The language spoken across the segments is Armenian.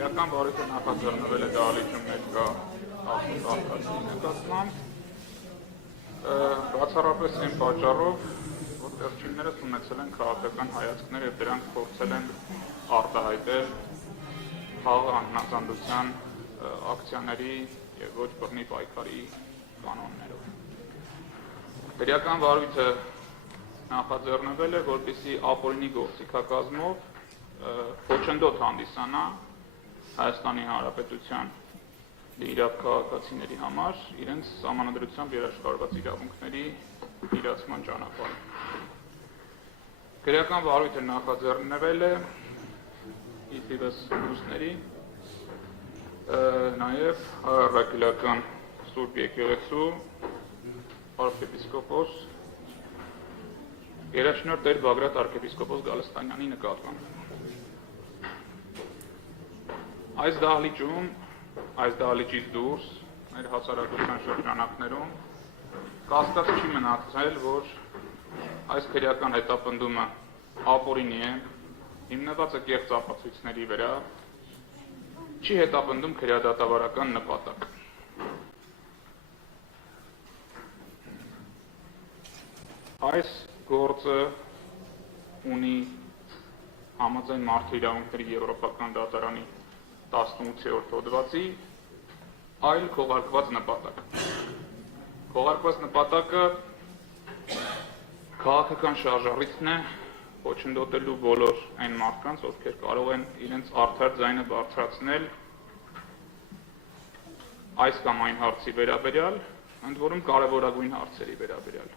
Քրեական վարույթը նախաձեռնվել է դահլիճում ներկա արտադրության նկատմամբ, բացառապես այն պատճառով, որ վերջիններս ունեցել են քաղաքական հայացքներ եւ դրանք փորձել են արտահայտել խաղաղ անհնազանդության ակցիաների եւ ոչ բռնի պայքարի կանոններով։ Քրեական վարույթը նախաձեռնվել է, որպեսզի ապօրինի գործիքակազմով խոչընդոտ հանդիսանա Հայաստանի Հանրապետության իրավ քաղաքացիների համար իրենց սահմանադրությամբ երաշխավորված իրավունքների իրացման ճանապարհը։ Քրեական վարույթը նախաձեռնվել է ի թիվս լուսների, նաև Առաքելական Սուրբ Եկեղեցու արքեպիսկոպոս Երաշնորհ Տեր Բագրատ arczepiskopos Գալստանյանի նկատմամբ։ Այս դահլիճում, այս դահլիճից դուրս, մեր հասարակության շրջանակներում կասկած չի մնացել, որ այս քրեական հետապնդումը ապօրինի է, հիմնված է կեղծ ապացույցների վրա, չի հետապնդում քրեադատավարական նպատակ։ Այս գործը ունի համաձայն մարդու իրավունքների Եվրոպական դատարանի 18-րդ հոդվածի այլ քողարկված նպատակ։ Քողարկված նպատակը քաղաքական շարժառիթն է խոչընդոտելու բոլոր այն մարդկանց, ովքեր կարող են իրենց արդար ձայնը բարձրացնել այս կամ այն հարցի վերաբերյալ, ընդ որում կարևորագույն հարցերի վերաբերյալ։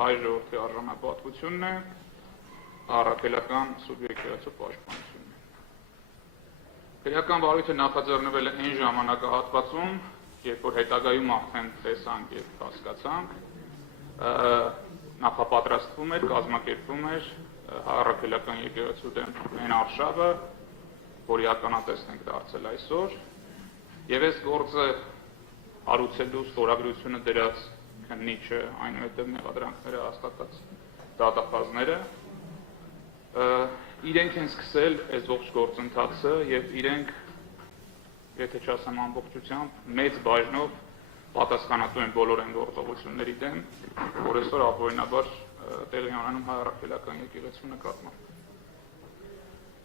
Հայ ժողովրդի արժանապատվությունն է, առաքելական Սուրբ Եկեղեցու պաշտպանությունն է։ Քրեական վարույթը նախաձեռնվել է այն ժամանակահատվածում, երբ որ հետագայում արդեն տեսանք եւ հասկացանք, նախապատրաստվում էր, կազմակերպվում էր առաքելական եկեղեցու դեմ այն արշավը, որի ականատեսն ենք դարձել այսօր, եւ այս գործը հարուցելու ստորագրությունը դրած քննիչը, այնուհետև մեղադրանքները հաստատած դատախազները իրենք են սկսել այս ողջ գործընթացը եւ իրենք, եթե չասեմ ամբողջությամբ, մեծ բաժնով պատասխանատու են բոլոր այն գործողությունների դեմ, որ այսօր ապօրինաբար տեղի ունենում հայ առաքելական եկեղեցու նկատմամբ։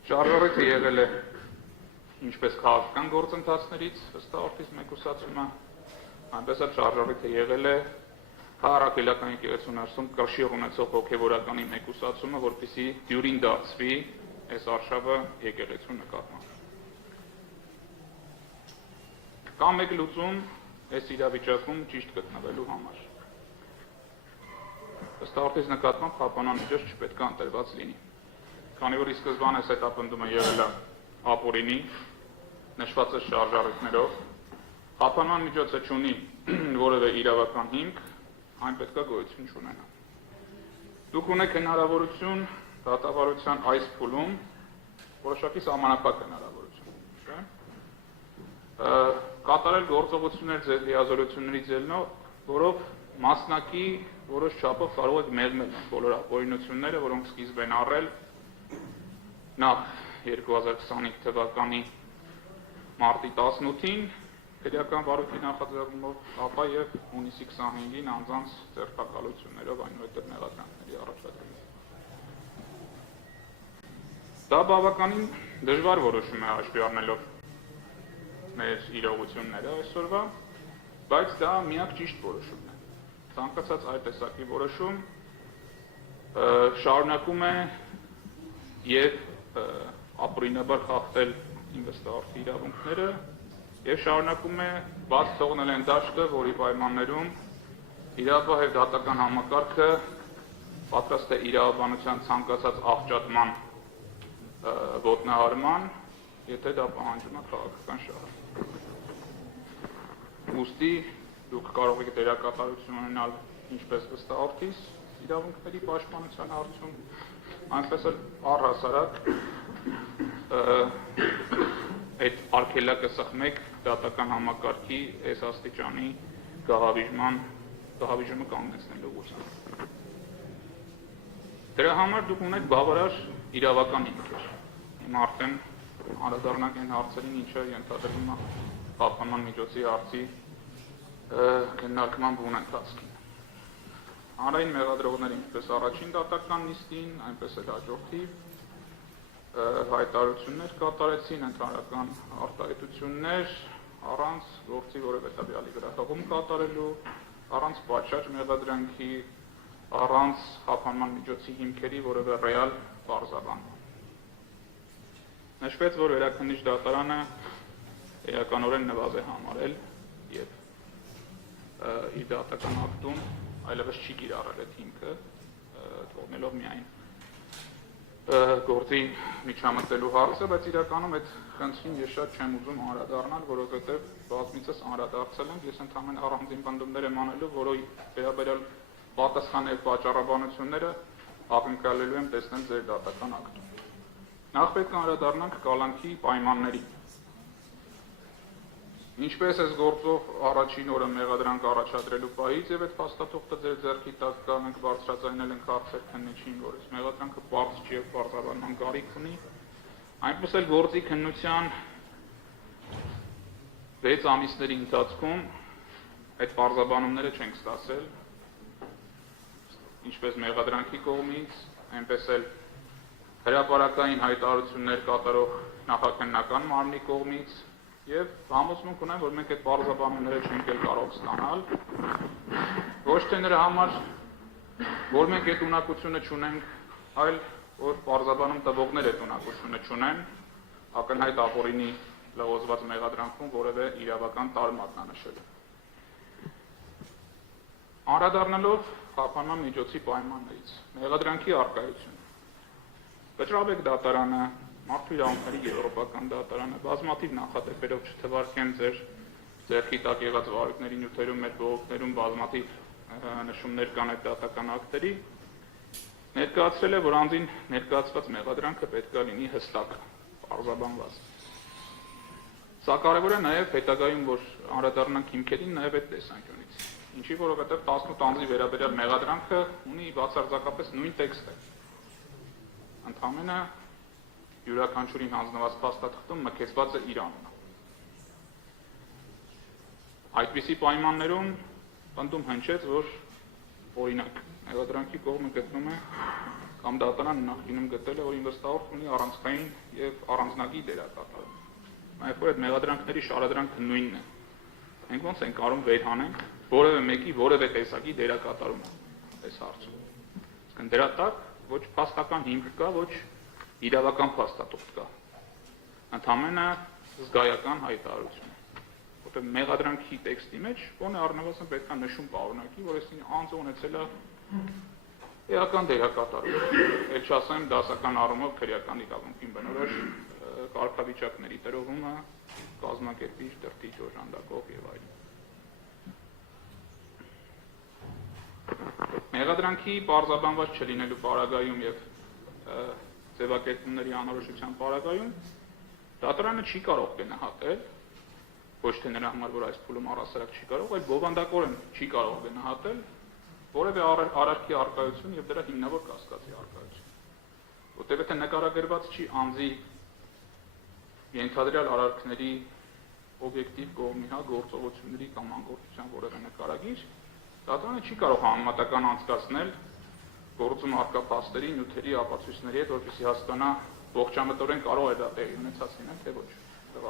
Շարժառիթը եղել է ինչպես քաղաքական գործընթացներից հստակորեն մեկուսացումը, այնպես էլ շարժառիթը եղել է առաքելական եկեղեցու ներսում կշիռ ունեցող հոգևորականի մեկուսացումը, որպեսզի դյուրին դարձվի այս արշավը եկեղեցու նկատմամբ։ Կա մեկ լուծում այս իրավիճակում ճիշտ գտնվելու համար։ Ըստ արտիս նկատմամբ խափանամիջոց չպետք է ընտրված լինի։ Քանի որ ի սկզբանե այս հետապնդումը եղել է ապօրինի, նշված է շարժառիթներով, խափանման միջոցը չունի որևէ իրավական հիմք, այն պետք է գոյություն չունենա։ Դուք ունեք հնարավորություն դատավարության այս փուլում որոշակի սահմանափակ հնարավորություն, չէ՞։ Կատարել գործողություններ ձեր լիազորություններից ելնող, որով մասնակի որոշ չափով կարող եք մեղմել բոլոր ապօրինությունները, որոնք սկիզբ են առել նախ 2025 թվականի մարտի 18-ին քրեական վարույթի նախաձեռնումով, ապա եւ հունիսի 25-ին անձանց ձերբակալություններով, այնուհետև մեղադրանքների առաջադրումով։ Դա բավականին դժվար որոշում է հաշվի առնելով մեր իրողությունները այսօրվա, բայց դա միակ ճիշտ որոշումն է։ Ցանկացած այլ տեսակի որոշում շարունակում է եւ ապօրինաբար խախտել ինվեստորի իրավունքները եւ շարունակում է բաց թողնել այն դաշտը, որի պայմաններում իրավապահ եւ դատական համակարգը պատրաստ է իրավաբանության ցանկացած աղճատման ոտնահարման, եթե դա պահանջում է քաղաքական շահը։ Ուստի դուք կարող եք դերակատարություն ունենալ ինչպես վստահորդիս իրավունքների պաշտպանության հարցում, այնպես էլ առհասարակ այդ արգելակը սխմեք դատական համակարգի այս աստիճանի գահավիժումը կանգնեցնելու ուղղությամբ։ Դրա համար դուք ունեք բավարար իրավական հիմքեր։ Հիմա արդեն անդրադառնանք այն հարցերին, ինչը ենթադրվում է խափանման միջոցի հարցի քննարկման բուն ընթացքին։ Հանրային մեղադրողները ինչպես առաջին դատական նիստին, այնպես էլ հաջորդի հայտարարություններ կատարեցին, ընդհանրական արտահայտություններ, առանց գործի որևէ տվյալի վրա հղում կատարելու, առանց պատշաճ մեղադրանքի, առանց խափանման միջոցի հիմքերի որևէ ռեալ պարզաբանման։ Նշվեց, որ վերաքննիչ դատարանը էականորեն նվազ է համարել եւ իր դատական ակտում այլևս չի կիրառել այդ հիմքը, թողնելով միայն գործի միջամտելու հարցը, բայց իրականում այդ խնդրին ես շատ չեմ ուզում անդրադառնալ, որովհետև բազմիցս անդրադարձել եմ, ես ընդհանրապես առանձին պնդումներ եմ անելու, որի վերաբերյալ պատասխան եւ պատճառաբանությունները ակնկալելու եմ տեսնել ձեր դատական ակտում։ Նախ պետք է անդրադառնանք կալանքի պայմաններին։ Ինչպես այս գործով առաջին օրը մեղադրանք առաջադրելու պահից եւ այդ փաստաթուղթը ձեր ձեռքի տակ կա, մենք բարձրաձայնել ենք հարցեր քննիչին, որ այս մեղադրանքը բարձ չի եւ բարձրաբանման կարիք ունի, այնպես էլ գործի քննության 6 ամիսների ընթացքում այդ բարձրաբանումները չենք ստացել, ինչպես մեղադրանքի կողմից, այնպես էլ հրապարակային հայտարարություններ կատարող նախաքննական մարմնի կողմից եւ համոզմունք ունեմ, որ մենք այդ բարձրաբանումները չենք կարող ստանալ, ոչ թե նրա համար, որ մենք այդ ունակությունը չունենք, այլ որ բարձրաբանում տվողներ այդ ունակությունը չունեն, ակնհայտ ապօրինի լղոզված մեղադրանքում որևէ իրավական տարր մատնանշելու։ Անդրադառնալով խափանման միջոցի պայմաններից, մեղադրանքի առկայությունը, Վճռաբեկ դատարանը, Մարդու իրավունքների եվրոպական դատարանը, բազմաթիվ նախադեպերով չթվարկեմ ձեր ձեռքի տակ եղած վարույթների նյութերում, մեր բողոքներում բազմաթիվ նշումներ կան այդ դատական ակտերի, ներկայացրել է, որ անձին ներկայացված մեղադրանքը պետք է լինի հստակ, պարզաբանված։ Սա կարևոր է նաև հետագայում, որ անդրադառնանք հիմքերին, նաև այդ տեսանկյունից։ Ինչի որովհետև 18 անձի վերաբերյալ մեղադրանքը ունի բացարձակապես նույն տեքստը։ Ընդամենը յուրաքանչյուրին հանձնված փաստաթղթում մկեցված է իր անունը։ Այդպիսի պայմաններում պնդում հնչեց, որ օրինակ մեղադրանքի կողմը գտնում է կամ դատարանը նախկինում գտել է, որ ինվեստորը ունի առանցքային եւ առանձնագի դերակատարում։ Նաև որ այդ մեղադրանքների շարադրանքը նույնն է։ Մենք ոնց ենք կարող վերհանենք որևէ մեկի որևէ տեսակի դերակատարումը այս հարցում։ Իսկ դրա տակ ոչ փաստական հիմք կա, ոչ իրավական փաստաթուղթ կա։ Ընդամենը զգայական հայտարարություն։ Որտեղ մեղադրանքի տեքստի մեջ ոնե առնվազն պետք է նշում պարունակի, որ այսինքն անձը ունեցել է էական դերակատարում։ Էլ չասեմ դասական առումով քրեական իրավունքին բնորոշ կարգավիճակների տրվումը, կազմակերպիչ, դրդիչ, օժանդակող եւ այլն։ Մեղադրանքի պարզաբանված չլինելու պարագայում եւ ձևակերպումների անորոշության պարագայում դատարանը չի կարող գնահատել, ոչ թե նրա համար, որ այս փուլում առասարակ չի կարող, այլ բովանդակորեն չի կարող գնահատել որևէ արարքի առկայություն եւ դրա հիմնավոր կասկածի առկայություն։ Որտեղ եթե նկարագրված չի անձի ենթադրյալ արարքների օբյեկտիվ կողմի գործողությունների կամ անգործության որևէ նկարագիր, դատարանը չի կարող համեմատական անցկացնել գործում առկա փաստերի, նյութերի, ապացույցների հետ, որպեսզի հասկանա ողջամտորեն կարող է դա տեղի ունեցած լինել, թե ոչ։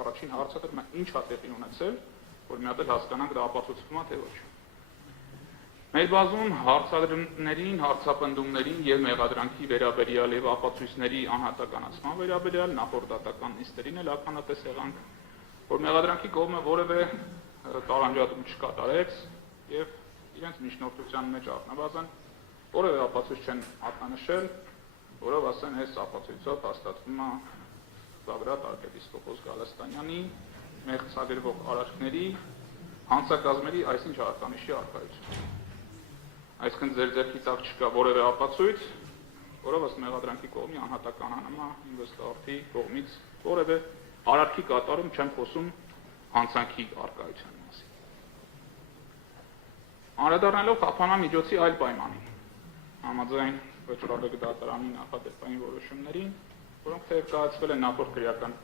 Առաջին հարցը դեռ ինչ է տեղի ունեցել, որ մի հատ էլ հասկանանք դա ապացուցվում է, թե ոչ։ Մեր բազում հարցադրումներին, հարցապնդումներին եւ մեղադրանքի վերաբերյալ եւ ապացույցների անհատականացման վերաբերյալ նախորդ դատական նիստերին էլ ականատես եղանք, որ մեղադրանքի կողմը որևէ տարանջատում չկատարեց եւ իրենց միջնորդության մեջ առնվազն որևէ ապացույց չեն ակնանշել, որով ասեն այս ապացույցով հաստատվում է Բագրատ arczepiskopos Գալստանյանի մեղցագրվող արարքների հանցակազմերի այսինչ ականիշի առկայություն։ Այսինքն ձեր ձեռքի տակ չկա որևէ ապացույց, որով ըստ մեղադրանքի կողմի անհատականանում է ինվեստորի կողմից որևէ արարքի կատարում, չեմ խոսում հանցանքի առկայության մասին։ Անդրադառնալով խափանման միջոցի այլ պայմանին, համաձայն Վճռաբեկ դատարանի նախադեպային որոշումներին, որոնք ներկայացվել են նախորդ քրեական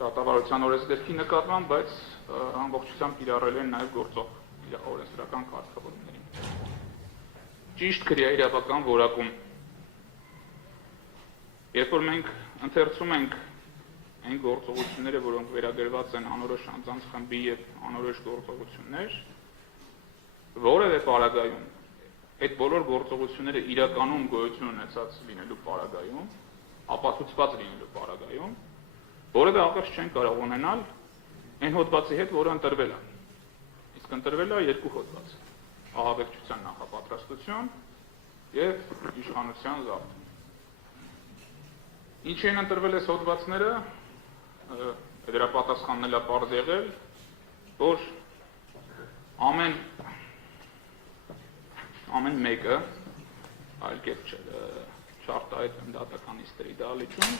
դատավարության օրենսգրքի նկատմամբ, բայց ամբողջությամբ կիրառել են նաև գործող օրենսդրական կարգավորումների մեջ։ Ճիշտ քրեաիրավական որակում։ Երբ որ մենք ընթերցում ենք այն գործողությունները, որոնք վերագրված են անորոշ անձանց խմբի եւ անորոշ գործողություններ, որևէ պարագայում այդ բոլոր գործողությունները իրականում գոյություն ունեցած լինելու պարագայում, ապացուցված լինելու պարագայում, որևէ աղերս չեն կարող ունենալ այն հոդվածի հետ, որը ընտրվել է։ Իսկ ընտրվել է երկու հոդված՝ ահաբեկչության նախապատրաստություն եւ իշխանության զավթում։ Ինչ են ընտրվել այս հոդվածները, դրա պատասխանն էլ է պարզ եղել, որ ամեն մեկը, այլ կերպ չարտահայտվեմ դատական նիստերի դահլիճում,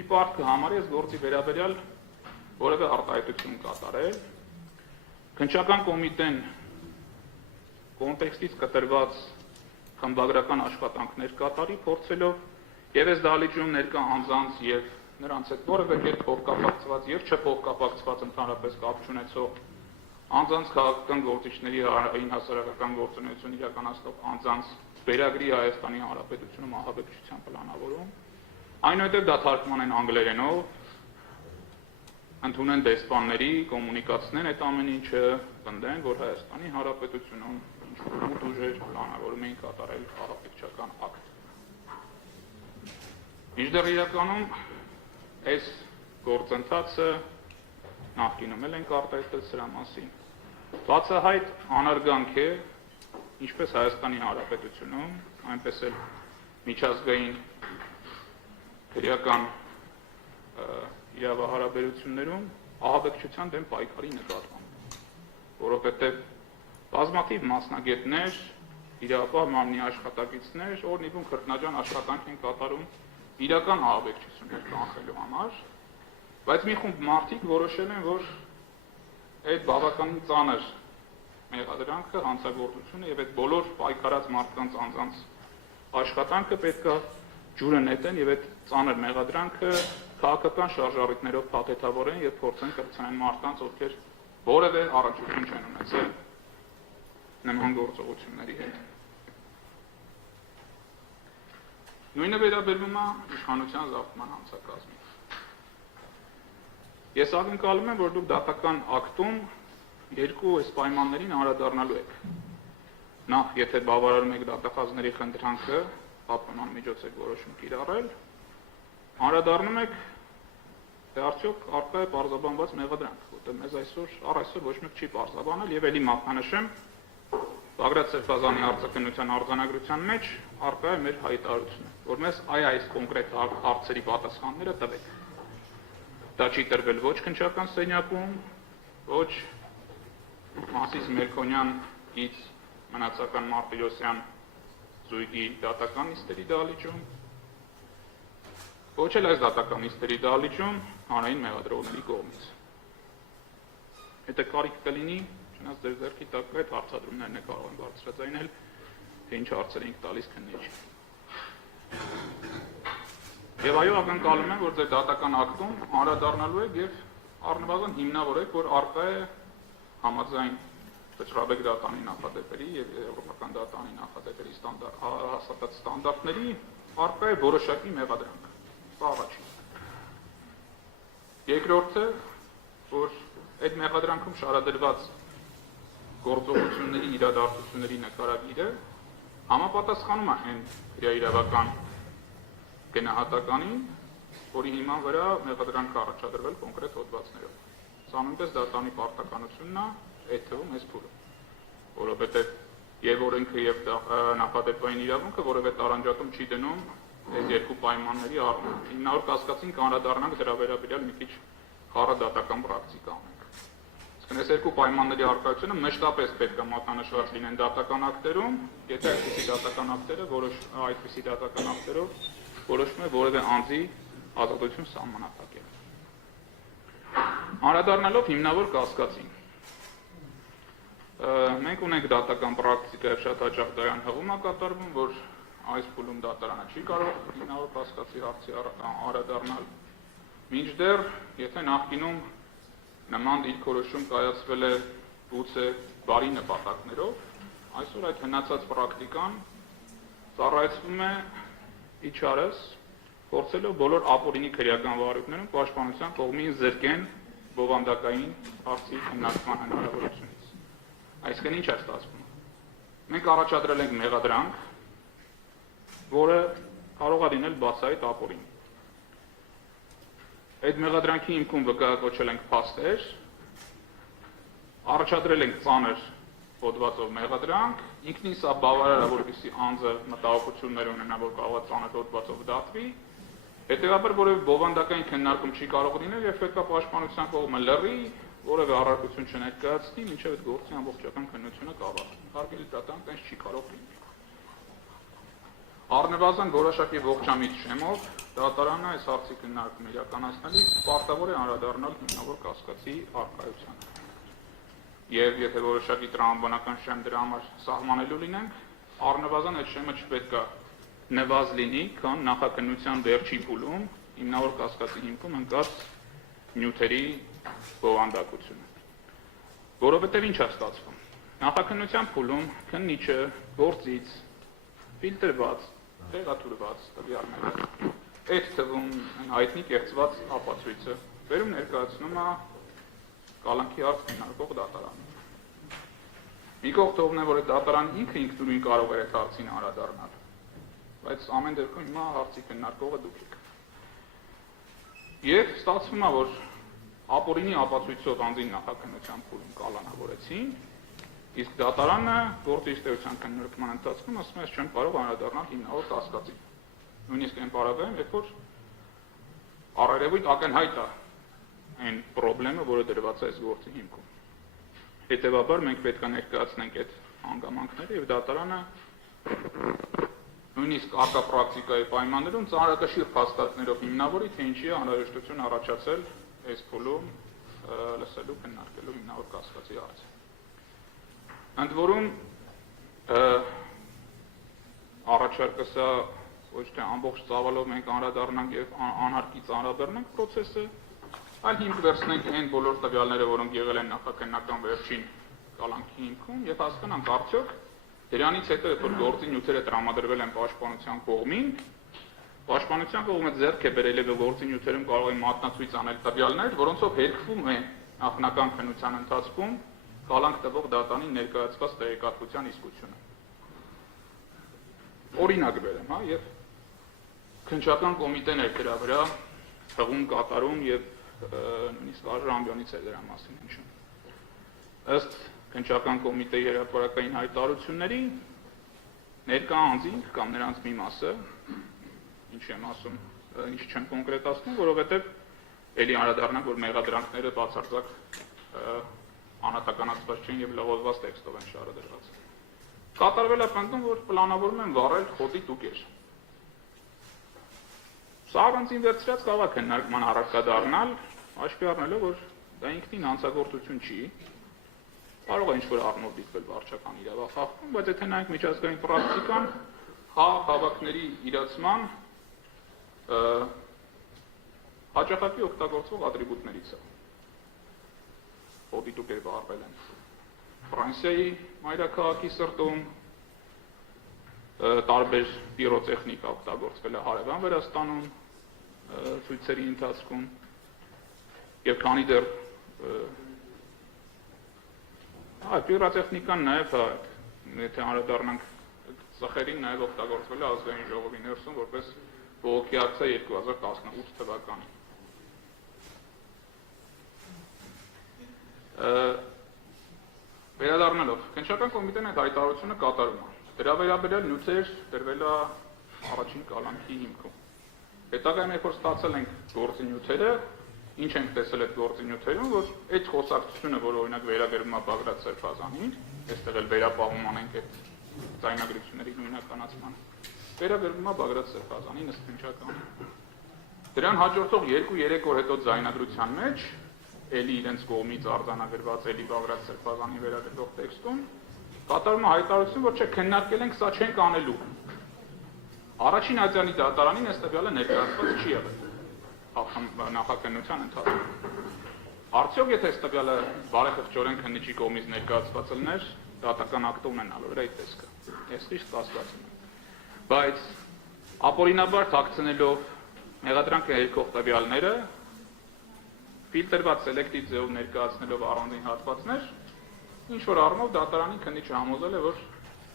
իր պարտքը համարի այս գործի վերաբերյալ որևէ արտահայտություն կատարել, քննչական կոմիտեն կոնտեքստից կտրված խմբագրական աշխատանքներ կատարի, փորձելով եւ այս դահլիճում ներկա անձանց եւ նրանց հետ որևէ կերպ փոխկապակցված եւ չփոխկապակցված ընդհանրապես կապ չունեցող անձանց քաղաքական գործիչների հանրային հասարակական գործունեություն իրականացնող անձանց վերագրի Հայաստանի Հանրապետությունում ահաբեկչության պլանավորում, այնուհետև դա թարգմանեն անգլերենով, ընդունեն դեսպանների, կոմունիկացնեն այդ ամեն ինչը, պնդեն, որ Հայաստանի Հանրապետությունում ինչ-որ մութ ուժեր պլանավորում էին կատարել ահաբեկչական ակտ։ Մինչդեռ իրականում այս գործընթացը նախկինում էլ ենք արտահայտել սրա մասին։ Բացահայտ անարգանք է ինչպես Հայաստանի Հանրապետությունում, այնպես էլ միջազգային քրեական իրավահարաբերություններում ահաբեկչության դեմ պայքարի նկատմամբ, որովհետև բազմաթիվ մասնագետներ, իրավապահ մարմնի աշխատակիցներ, օրնիվում քրտնաջան աշխատանք են կատարում իրական ահաբեկչություններ կանխելու համար, բայց մի խումբ մարդիկ որոշել են, որ այդ բավականին ծանր մեղադրանքը, հանցագործությունը եւ այդ բոլոր պայքարած մարդկանց անձանց աշխատանքը պետք է ջուրը նետեն եւ այդ ծանր մեղադրանքը քաղաքական շարժառիթներով փաթեթավորեն եւ փորձեն կրկնեն մարդկանց, ովքեր որևէ առնչություն չեն ունեցել նման գործողությունների հետ։ Նույնը վերաբերվում է իշխանության զավթման հանցակազմին։ Ես ակնկալում եմ, որ դուք դատական ակտում երկու այս պայմաններին անդրադառնալու եք։ Նախ, եթե բավարարում եք դատախազների խնդրանքը, պաշտպանման միջոց եք որոշում կիրառել, անդրադառնում եք, թե արդյոք առկա է պարզաբանված մեղադրանք, որտեղ մեզ այսօր ոչ մեկ չի պարզաբանել եւ ելի մատնանշեմ Բագրատ Սերբազանի արձակնության արձանագրության մեջ առկա է մեր հայտարարությունը, որ մեզ այս կոնկրետ հարցերի պատասխանները տվեք։ Դա չի տրվել ոչ քննչական սենյակում, ոչ Մասիս Մելքոնյան-ից Մնացական Մարտիրոսյան զույգի դատական նիստերի դահլիճում, ոչ էլ այս դատական նիստերի դահլիճում հանրային մեղադրողների կողմից։ Եթե կարիք կլինի, չնայած ձեր ձեռքի տակ այդ հարցադրումներն է կարող են բարձրաձայնել, թե ինչ հարցեր ենք տալիս քննիչին։ Եվ այո, ակնկալում եմ, որ ձեր դատական ակտում անդրադառնալու եք եւ առնվազն հիմնավորեք, որ առկա է համաձայն Վճռաբեկ դատանի նախադեպերի եւ Եվրոպական դատանի նախադեպերի հաստատած ստանդարտների առկա է որոշակի մեղադրանք։ Սա առաջին։ Երկրորդը, որ այդ մեղադրանքում շարադրված գործողությունների իրադարձությունների նկարագիրը համապատասխանում է այն իրավական գնահատականին, որի հիման վրա մեղադրանք առաջադրվել կոնկրետ հոդվածներով։ Սա նույնպես դատանի պարտականությունն է, այդ թվում այս փուլը, որովհետև եւ օրենքը եւ նախադեպային իրավունքը որևէ տարանջատում չի դնում այս երկու պայմանների առումով։ Հիմնավոր կասկածին անդրադառնանք դրա վերաբերյալ մի քիչ խառը դատական պրակտիկա ունենք։ Իսկ այս երկու պայմանների առկայությունը մշտապես պետք է մատնանշված լինեն դատական ակտերում, եթե այդպիսի դատական ակտերով որոշվում է որևէ անձի ազատություն սահմանափակել։ Անդրադառնալով հիմնավոր կասկածին, մենք ունենք դատական պրակտիկա եւ շատ հաճախ դրան հղում է կատարվում, որ այս փուլում դատարանը չի կարող հիմնավոր կասկածի հարցի անդրադառնալ, Մինչդեռ, եթե նախկինում նման դիրքորոշում կայացվել է գուցե բարի նպատակներով, այսօր այդ հնացած պրակտիկան ծառայեցվում է իչարս, փորձելով բոլոր ապօրինի քրեական վարույթներում պաշտպանության կողմից զրկեն բովանդակային հարցի քննարկման հնարավորությունից։ Այսինքն ինչ է ստացվում։ Մենք առաջադրել ենք մեղադրանք, որը կարող է լինել բացահայտ ապօրինի։ Այդ մեղադրանքի հիմքում վկայակոչել ենք փաստեր, առաջադրել ենք ծանր հոդվածով մեղադրանք, ինքնին սա բավարար է, որպեսզի անձը մտահոգություններ ունենա, որ կարող է ծանր հոդվածով դատվի, հետևաբար որևէ բովանդակային քննարկում չի կարող լինել եւ պետք է պաշտպանության կողմը լռի, որևէ առարկություն չներկայացնի, մինչեւ այդ գործի ամբողջական քննությունը կավարտվի։ Հարկելի դատարան տենց չի կարող լինել։ Առնվազն որոշակի ողջամիտ շեմով դատարանը այս հարցի քննարկումը իրականացնելիս պարտավոր է անդրադառնալ հիմնավոր կասկածի առկայությանը։ Եվ եթե որոշակի տրամաբանական շեմ դրա համար սահմանելու լինենք, առնվազն այդ շեմը չպետք է նվազ լինի, քան նախաքննության վերջի փուլում հիմնավոր կասկածի հիմքում ընկած նյութերի բովանդակությունը։ Որովհետև ինչ է ստացվում։ Նախաքննության փուլում քննիչը գործից ֆիլտրված, տեղաթուրված տվյալները, այդ թվում հայտնի կեղծված ապացույցը վերում ներկայացնում է կալանքի հարց քննարկող դատարանին։ Մի կողմ թողնեմ, որ այդ դատարանն ինքը ինքնուրույն կարող է այդ հարցին անդրադառնալ, բայց ամեն դեպքում հիմա հարցի քննարկողը դուք եք։ Եվ ստացվում է, որ ապօրինի ապացույցով անձին նախաքննության փուլում կալանավորեցին, իսկ դատարանը գործի իստեյության քննարկման ընթացքում ասում է, ես չեմ կարող անդրադառնալ հիմնավոր կասկածին։ Նույնիսկ այն պարագայում, երբ որ առերևույթ ակնհայտ է այն խնդրումը, որը դրված է այս գործի հիմքում։ Հետևաբար մենք պետք է ներկայացնենք այդ հանգամանքները եւ դատարանը նույնիսկ արկա պրակտիկայի պայմաններում ծանրակշիռ փաստարկներով հիմնավորի, թե ինչի է անհրաժեշտություն առաջացել այս փուլում լսելու քննարկելու հիմնավոր կասկածի հարցը։ Ընդ որում առաջարկը սա ոչ թե ամբողջ ծավալով մենք անդրադառնանք եւ անհարկից անդրադառնանք process-ը, այլ հիմք վերցնենք այն բոլոր տվյալները, որոնք եղել են նախաքննական վերջին կալանքի հիմքում եւ հասկանանք արդյոք դրանից հետո երբ որ գործի նյութերը տրամադրվել են պաշտպանության կողմին, պաշտպանության կողմը ձեռք է բերել եւ գործի նյութերում կարող է մատնացույց անել տվյալներ, որոնցով հերքվում է նախնական քննության ընթացքում կալանք տվող դատանին ներկայացված տեղեկատվության իսկությունը։ Օրինակ բերեմ, եւ քննչական կոմիտեն էր դրա վրա հղում կատարում եւ նույնիսկ արժանամբյանից է դրա մասին հնչում։ Ըստ քննչական կոմիտեի հրապարակային հայտարարությունների ներկա անձինք կամ նրանց մի մասը, ինչ եմ ասում, ինչ չեմ կոնկրետացնում, որովհետեւ ելի անդրադառնանք, որ մեղադրանքները բացարձակ անհատականացված չեն եւ լողոզված տեքստով են շարադրված։ Կատարվել է պնդում, որ պլանավորում են վառել խոտի տուկեր։ Սա առանցին վերցրած կարող է քննարկման առարկա դառնալ, հաշվի առնելով, որ դա ինքնին հանցագործություն չի, կարող է ինչ-որ առնով դիտվել վարչական իրավախախտում, բայց եթե նայենք միջազգային պրակտիկան, հավաքների իրացման հաճախակի օգտագործվող ատրիբուտներից է։ Խոտի տուկեր վառվել են Ֆրանսիայի մայրաքաղաքի սրտում, տարբեր պիրոտեխնիկա օգտագործվել է հարևան Վրաստանում ցույցերի ընթացքում եւ քանի դեռ պիրոտեխնիկան նաեւ եթե անդրադառնանք ծխերին նաեւ օգտագործվել է ազգային ժողովի ներսում որպես բողոքի ակցիա 2018 թվականին։ Վերադառնալով, քննչական կոմիտեն այդ հայտարարությունը կատարում է։ Դրա վերաբերյալ նյութեր դրվել է առաջին կալանքի հիմքում։ Հետագայում երբ որ ստացել ենք գործի նյութերը, ինչ ենք տեսել այդ գործի նյութերում, որ այդ խոսակցությունը, որ օրինակ վերագրվում է Բագրատ Սրբազանին, այստեղ էլ վերապահում անենք այդ ձայնագրությունների նույնականացման, վերագրվում է Բագրատ Սրբազանին ըստ քննչականի։ Դրան հաջորդող 2-3 օր հետո ձայնագրության մեջ էլի իրենց կողմից արձանագրված էլի Բագրատ Սրբազանի վերագրվող տեքստում կատարում է հայտարարություն, որ չէ քննարկել ենք, սա չենք անելու։ Առաջին ատյանի դատարանին այս տվյալը ներկայացված չի եղել։ նախաքննության ընթացքում։ Արդյոք եթե այս տվյալը բարեխղճորեն քննիչի կողմից ներկայացված լիներ, դատական ակտ ունենալու էր այդ տեսքը։ Ես խիստ կասկած ունեմ։ Բայց ապօրինաբար թաքցնելով մեղադրանքը հերքող տվյալները, ֆիլտրված սելեկտիվ ձևով ներկայացնելով առանձին հատվածներ, ինչ որ առումով դատարանի քննիչը համոզել է, որ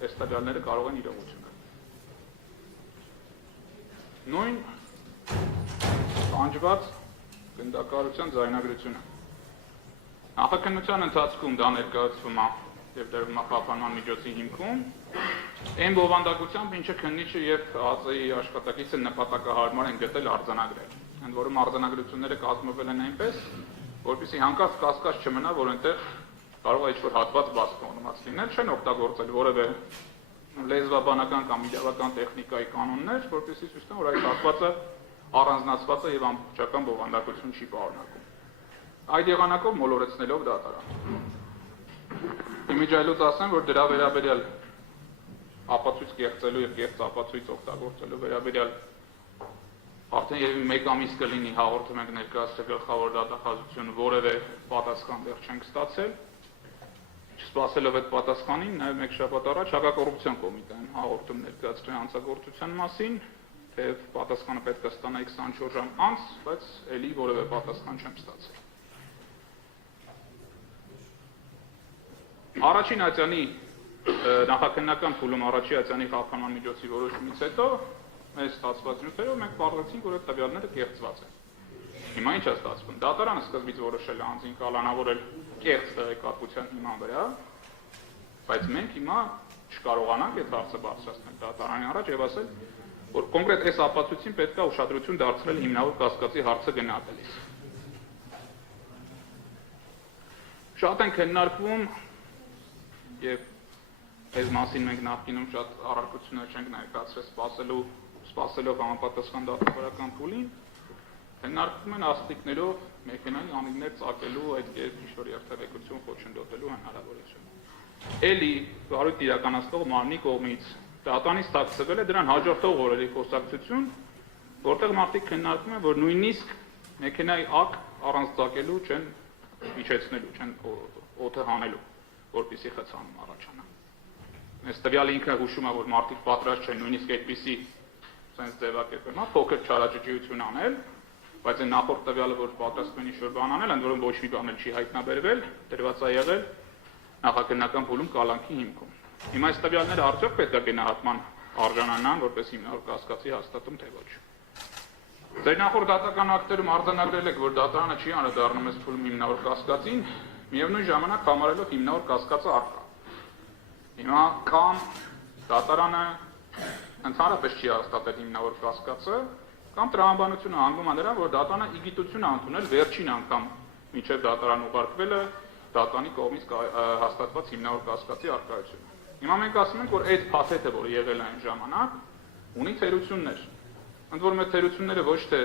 այս տվյալները կարող են իրողություն գնել։ Նույն տանջված գնդակահարության ձայնագրությունը։ Նախաքննության ընթացքում դա ներկայացվում է եւ դրվում է խափանման միջոցի հիմքում, այն բովանդակությամբ, ինչը քննիչը եւ ԱԾ-ի աշխատակիցը նպատակահարմար են գտել արձանագրել։ Ընդ որում արձանագրությունները կազմվել են այնպես, որպեսզի հանկարծ կասկած չմնա, որ այնտեղ կարող է ինչ-որ հատված բաց կողմած լինել, չեն օգտագործել որևէ լեզվաբանական կամ իրավական տեխնիկայի կանոններ, որպեսզի ցույց տան, որ այդ հատվածը առանձնացված է եւ ամբողջական բովանդակություն չի պարունակում։ Այդ եղանակով մոլորեցնելով դատարան։ Իմիջայլոց ասեմ, որ դրա վերաբերյալ ապացույց կեղծելու եւ կեղծ ապացույց օգտագործելու վերաբերյալ արդեն երևի 1 ամիս կլինի հաղորդում ենք ներկայացրել գլխավոր դատախազությունը, որևէ պատասխան դեռ չենք ստացել։ Չսպասելով այդ պատասխանին, նաեւ 1 շաբաթ առաջ հակակոռուպցիոն կոմիտեն հաղորդում ներկայացրել հանցագործության մասին, թեև պատասխանը պետք է ստանայի 24 ժամ անց, բայց ելի որևէ պատասխան չեմ ստացել։ Առաջին ատյանի նախաքննական փուլում առաջի ատյանի խափանման միջոցի որոշումից հետո մեր ստացված նյութերով մենք պարզեցինք, որ այդ տվյալները կեղծված են։ Հիմա ինչ է ստացվում։ Դատարանը սկզբից որոշել է անձին կալանավորել կեղծ տեղեկատվության հիման վրա, բայց մենք հիմա չկարողանանք այդ հարցը բարձրացնել դատարանի առաջ եւ ասել, որ կոնկրետ այս ապացույցին պետք է ուշադրություն դարձնել հիմնավոր կասկածի հարցը գնահատելիս։ Շատ են քննարկվում եւ այս մասին մենք նախկինում շատ առարկություններ չենք ներկայացրել սպասելով համապատասխան դատավարական փուլին, քննարկվում են աստիճներով մեքենայի անիվներ ծակելու այդ կերպ ինչ-որ երթևեկություն խոչընդոտելու հնարավորությունը։ Էլի վարույթ իրականացնող մարմնի կողմից դատանից թաքցվել է դրան հաջորդող օրերի խոսակցություն, որտեղ մարդիկ քննարկում են, որ նույնիսկ մեքենայի ակ առանց ծակելու չեն իջեցնելու, չեն օդը հանելու, որպեսզի խցանում առաջանա։ Այս տվյալը ինքը հուշում է, որ մարդիկ պատրաստ չեն նույնիսկ այդպիսի sense ձևակերպել, փոքր չարաճճիություն անել, բայց այն նախորդ տվյալը, որ պատրաստվում են ինչ-որ բան անել, ընդ որում ոչ մի բան չի հայտնաբերվել, դրված է եղել նախաքննական փուլում կալանքի հիմքում։ Հիմա այս տվյալները արդյոք պետք է գնահատման արժանանան, որպես հիմնավոր կասկածի հաստատում, թե ոչ։ Ձեր նախորդ դատական ակտերում արձանագրել եք, որ դատարանը չի անդրադառնում այս փուլում հիմնավոր կասկածին, միևնույն ժամանակ համարելով հիմնավոր կասկածը առկա։ Հիմա կամ դատարանը ընդհանրապես չի հաստատել հիմնավոր կասկածը, կամ տրամաբանությունը հանգում է նրան, որ դատարանը իգիտություն է ընդունել վերջին անգամ մինչև դատարան ուղարկվելը դատարանի կողմից հաստատված հիմնավոր կասկածի առկայությունը։ Հիմա մենք ասում ենք, որ այդ փաթեթը, որը եղել է այն ժամանակ, ունի թերություններ։ Ընդ որում այդ թերությունները ոչ թե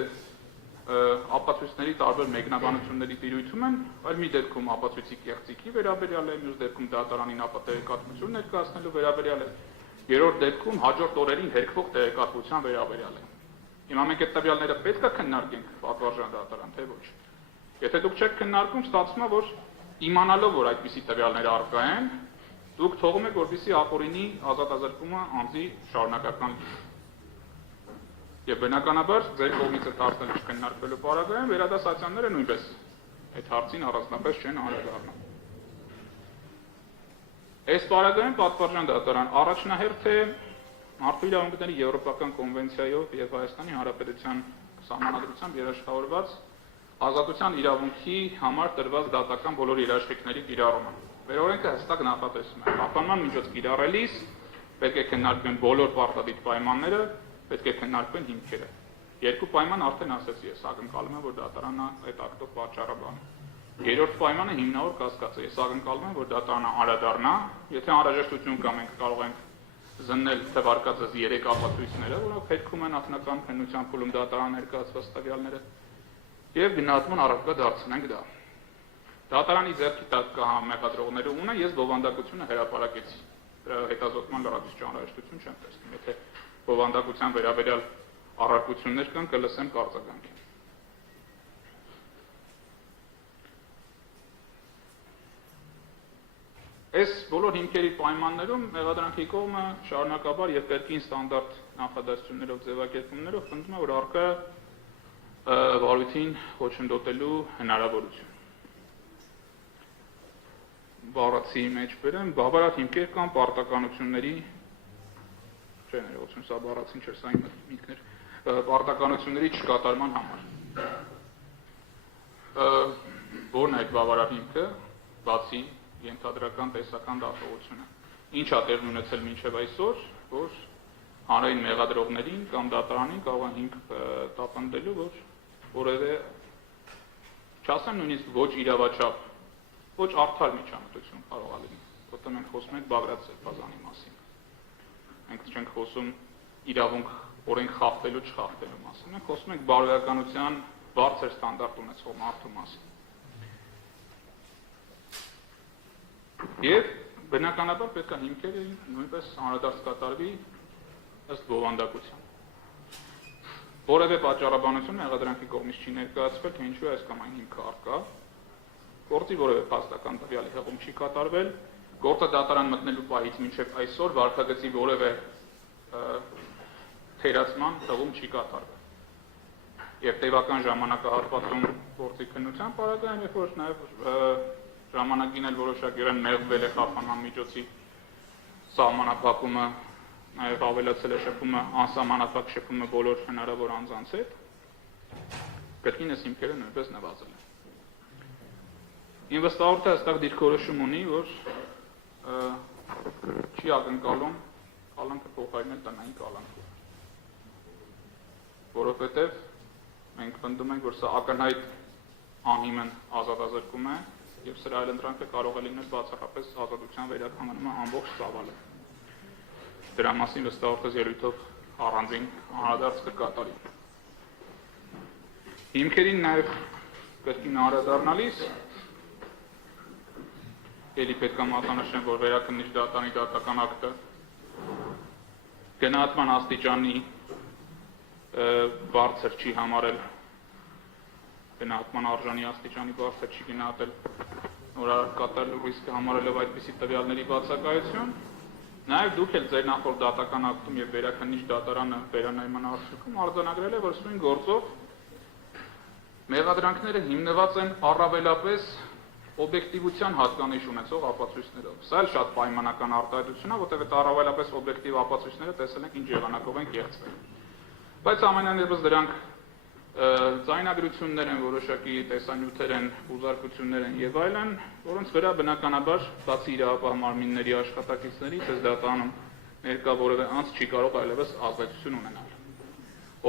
ապացույցների տարբեր մեկնաբանությունների տիրույթում են, այլ մի դեպքում ապացույցի կեղծիքի վերաբերյալ է, մյուս դեպքում դատարանին ապատեղեկատվություն ներկայացնելու վերաբերյալ է, երրորդ դեպքում հաջորդ օրերին հերքվող տեղեկատվության վերաբերյալ է։ Հիմա մենք այդ տվյալները պետք է քննարկենք պատվարժան դատարան, թե ոչ։ Եթե դուք չեք քննարկում, ստացվում է, որ իմանալով, որ այդպիսի տվյալներ առկա են, դուք թողում եք, որպեսզի ապօրինի ազատազրկումը անձի շարունակական լինի։ Եվ բնականաբար ձեր կողմից այդ հարցերը չքննարկվելու պարագայում վերադասացիաները նույնպես այդ հարցին առանձնապես չեն անդրադառնում։ Այս պարագայում պատվարժան դատարան առաջնահերթ է մարդու իրավունքների եվրոպական կոնվենցիայով եւ Հայաստանի Հանրապետության սահմանադրությամբ երաշխավորված ազատության իրավունքի համար տրված դատական բոլոր երաշխիքների կիրառումը։ Վերօրենքը հստակ նախատեսում է խափանման միջոց կիրառելիս պետք է քննարկվեն բոլոր պարտադիր պայմանները, պետք է քննարկվեն հիմքերը։ Երկու պայման արդեն ասեցի ես, ակնկալում եմ, որ դատարանը այդ ակտով պատճառաբան։ Երրորդ պայմանը հիմնավոր կասկած է։ Ես ակնկալում եմ, որ դատարանը անդրադառնա, եթե անհրաժեշտություն կա, մենք կարող ենք զննել թվարկածս 3 ապացույցները, որոնք հետքում են նախնական քննության փուլում դատարան ներկայացված տվյալները, եւ գնահատման առարկա դարձնենք դա։ Դատարանի ձեռքի տակ կա մեղադրողները ունեն, ես բովանդակությունը հրապարակեցի։ Դրա հետազոտման լրացուցիչ անհրաժեշտություն չեմ տեսնում։ Եթե բովանդակության վերաբերյալ առարկություններ կան, կլսեմ կարծիքանքին։ Այս բոլոր հիմքերի պայմաններում մեղադրանքի կողմը շարունակաբար եւ կրկին ստանդարտ նախադասություններով ձևակերպումներով պնդում է, որ առկա վարույթին խոչընդոտելու հնարավորություն։ Բառացի մեջ բերեմ, բավարար հիմքեր կան պարտականությունների, չէ, ներողություն, սա բառացին չէր, սա իմ միտքն էր, պարտականությունների չկատարման համար։ Որն է այդ բավարար հիմքը, բացի ենթադրական տեսական դատողությունը։ Ինչ է տեղի ունեցել մինչև այսօր, որ հանրային մեղադրողներին կամ դատարանին կարող են հիմք տապանդելու, որ որևէ, չասեմ նույնիսկ ոչ իրավաչափ, ոչ արդար միջամտություն կարող է լինի, որտեղ մենք խոսում ենք Բագրատ Սրբազանի մասին։ Մենք չենք խոսում իրավունք օրենք խախտելու, չխախտելու մասին։ Մենք խոսում ենք բարոյականության բարձր ստանդարտ ունեցող մարդու մասին։ Եվ բնականաբար պետք է հիմքերը նույնպես անդրադարձ կատարվի ըստ բովանդակության։ Որևէ պատճառաբանություն մեղադրանքի կողմից չի ներկայացվել, թե ինչու է այս կամ այն հիմքը առկա, գործի որևէ փաստական տվյալի հեղում չի կատարվել, գործը դատարան մտնելու պահից մինչև այսօր վարքագծի որևէ թերացման հեղում չի կատարվել։ Եվ տևական ժամանակահատվածում գործի քննության պարագայում, երբ որ նաև ժամանակին էլ որոշակի մեղվել է խափանման միջոցի սահմանափակումը, նաև ավելացել է շփումը, անսահմանափակ շփումը բոլոր հնարավոր անձանց հետ, կրկին այս հիմքերը նույնպես նվազել են։ Իմ վստահորդը այստեղ դիրքորոշում ունի, որ չի ակնկալում կալանքը փոխարինել տնային կալանքով, որովհետև մենք պնդում ենք, որ սա ակնհայտ անհիմն ազատազրկում է և սրա այլընտրանքը կարող է լինել բացառապես ազատության վերականգնումը ամբողջ ծավալը։ Դրա մասին վստահորդս ելույթով առանձին անդրադարձ կկատարի։ Հիմքերին նաև կրկին անդրադառնալիս էլի պետք է մատնանշեմ, որ վերաքննիչ դատարանի դատական ակտը գնահատման աստիճանի բարձր չի համարել, գնահատման արժանի աստիճանի բարձր չի գնահատել նորարար կատարելու ռիսկը համարելով այդպիսի տվյալների բացակայություն, նաև դուք էլ ձեր նախորդ դատական ակտում և վերաքննիչ դատարանը վերանայման արդյունքում արձանագրել է, որ սույն գործով մեղադրանքները հիմնված են առավելապես օբյեկտիվության հատկանիշ ունեցող ապացույցներով։ Սա էլ շատ պայմանական արտահայտություն է, որտեղ այդ առավելապես օբյեկտիվ ապացույցները տեսել ենք ինչ եղանակով են կեղծվել։ Բայց ամենայնիվս դրանք ձայնագրություններ են, որոշակի տեսանյութեր են, ուզարկություններ են եւ այլն, որոնց վրա բնականաբար բացի իրավապահ մարմինների աշխատակիցներից այս դատարանում ներկա որևէ անձ չի կարող այլևս ազդեցություն ունենալ։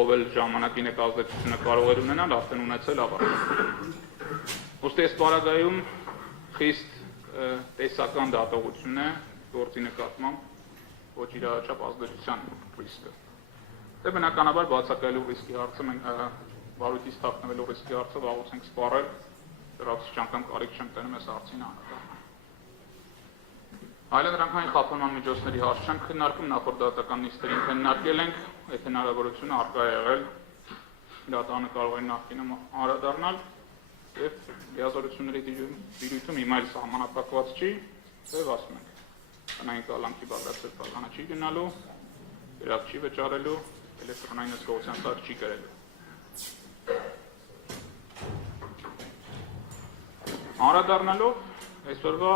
Ով էլ ժամանակին այդ ազդեցությունը կարող էր ունենալ, արդեն ունեցել ավարտել։ Ուստի այս պարագայում խիստ տեսական դատողություն է գործի նկատմամբ ոչ իրավաչափ ազդեցության ռիսկը։ Դե բնականաբար բացակայելու ռիսկի հարցը մենք վարույթից թաքնվելու ռիսկի հարցը վաղուց ենք սպառել, դրանից չանգամ կարիք չեմ տենում այս հարցին անդրադառնալ։ Այլընտրանքային խափանման միջոցների հարց չենք քննարկում, նախորդ դատական նիստերին քննարկել ենք, այդ հնարավորությունը առկա է եղել, դատարանը կարող է նախկինում անդրադառնալ եւ լիազորությունների դիրույթում հիմա էլ սահմանափակված չի, եւ ասում ենք, տնային կալանքի Բագրատ Սրբազանը չի գնալու, իրավ չի վճարելու, էլեկտրոնային հսկողության տակ չի կրելու։ Անդրադառնալով այսօրվա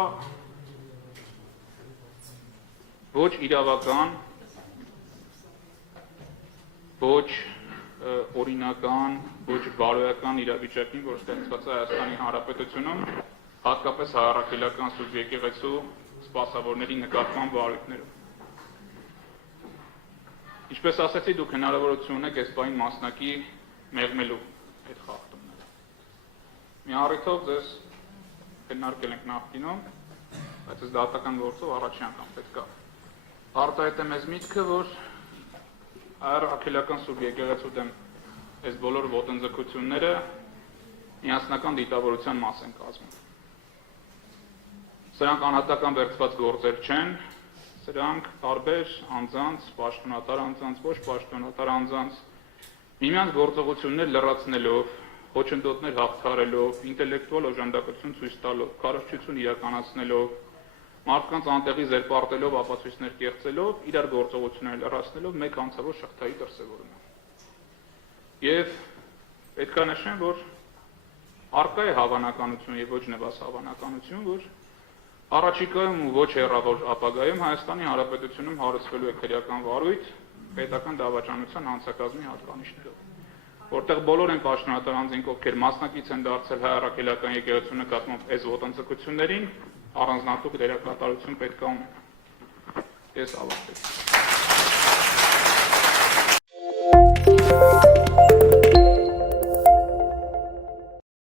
ոչ իրավական, ոչ օրինական, ոչ բարոյական իրավիճակին, որ ստեղծված է Հայաստանի Հանրապետությունում, հատկապես հայ-առաքելական սուբյեկտի սպասավորների նկատմամբ վարույթներով։ Ինչպես ասացի, դուք հնարավորություն ունեք այս բային մասնակի մեղմելու այդ խախտումները։ Մի առիթով ձեզ քննարկել ենք նախկինում, բայց այս դատական գործով առաջին անգամ պետք է արտահայտեմ այս միտքը, որ հայ-առաքելական սուբյեկտի դեմ այս բոլոր ոտնձգությունները միասնական դիտավորության մաս են կազմում։ Սրանք անհատական վերցված գործեր չեն, սրանք տարբեր անձանց, պաշտոնատար անձանց, ոչ պաշտոնատար անձանց, միմյանց գործողություններ լրացնելով, խոչընդոտներ հաղթարելով, ինտելեկտուալ օժանդակություն ցույց տալով, քարոզչություն իրականացնելով, մարդկանց անտեղի զերպարտելով, ապացույցներ կեղծելով, իրար գործողություններ լրացնելով մեկ անձավոր շղթայի դրսևորում է։ Եվ պետք է նշեմ, որ առկա է հավանականություն եւ ոչ նվազ հավանականություն, որ առաջիկայում ու ոչ հեռավոր ապագայում Հայաստանի Հանրապետությունում հարուցվելու է քրեական վարույթ պետական դավաճանության հանցակազմի հատկանիշներով, որտեղ բոլոր են պաշտոնատար անձինք, ովքեր մասնակից են դարձել հայ առաքելական եկեղեցու նկատմամբ այս ոտնձգություններին, առանձնահատուկ դերակատարություն պետք է ունենան։ Ես ավարտեցի։